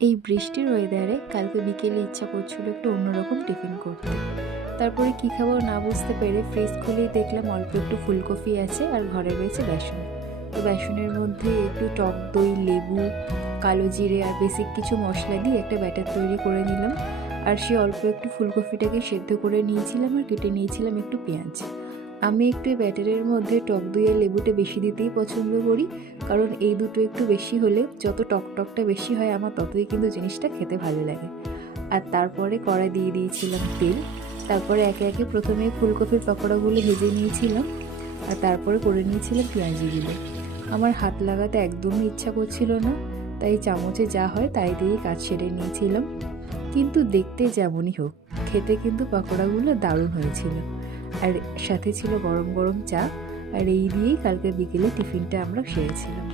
এই বৃষ্টির ওয়েদারে কালকে বিকেলে ইচ্ছা করছিল একটু অন্যরকম টিফিন করতে। তারপরে কী খাবো না বুঝতে পেরে ফ্রিজ খুলেই দেখলাম অল্প একটু ফুলকপি আছে আর ঘরে রয়েছে বেসন। তো বেসনের মধ্যে একটু টক দই, লেবু, কালো জিরে আর বেসিক কিছু মশলা দিয়ে একটা ব্যাটার তৈরি করে নিলাম। আর সে অল্প একটু ফুলকপিটাকে সেদ্ধ করে নিয়েছিলাম আর কেটে নিয়েছিলাম একটু পেঁয়াজ। আমি একটু এই ব্যাটারের মধ্যে টক দই আর লেবুটা বেশি দিতেই পছন্দ করি, কারণ এই দুটো একটু বেশি হলে যত টকটা বেশি হয় আমার ততই কিন্তু জিনিসটা খেতে ভালো লাগে। আর তারপরে কড়াই দিয়ে দিয়েছিলাম তেল। তারপরে একে একে প্রথমে ফুলকপির পকোড়াগুলো ভেজে নিয়েছিলাম আর তারপরে করে নিয়েছিলাম পেঁয়াজিগুলো। আমার হাত লাগাতে একদমই ইচ্ছা করছিল না, তাই চামচে যা হয় তাই দিয়েই কাজ সেরে নিয়েছিলাম। কিন্তু দেখতে যেমনই হোক, খেতে কিন্তু পকোড়াগুলো দারুণ হয়েছিল। আর সাথে ছিল গরম গরম চা। আর এই দিয়েই কালকে বিকেলে টিফিনটা আমরা সেরেছিলাম।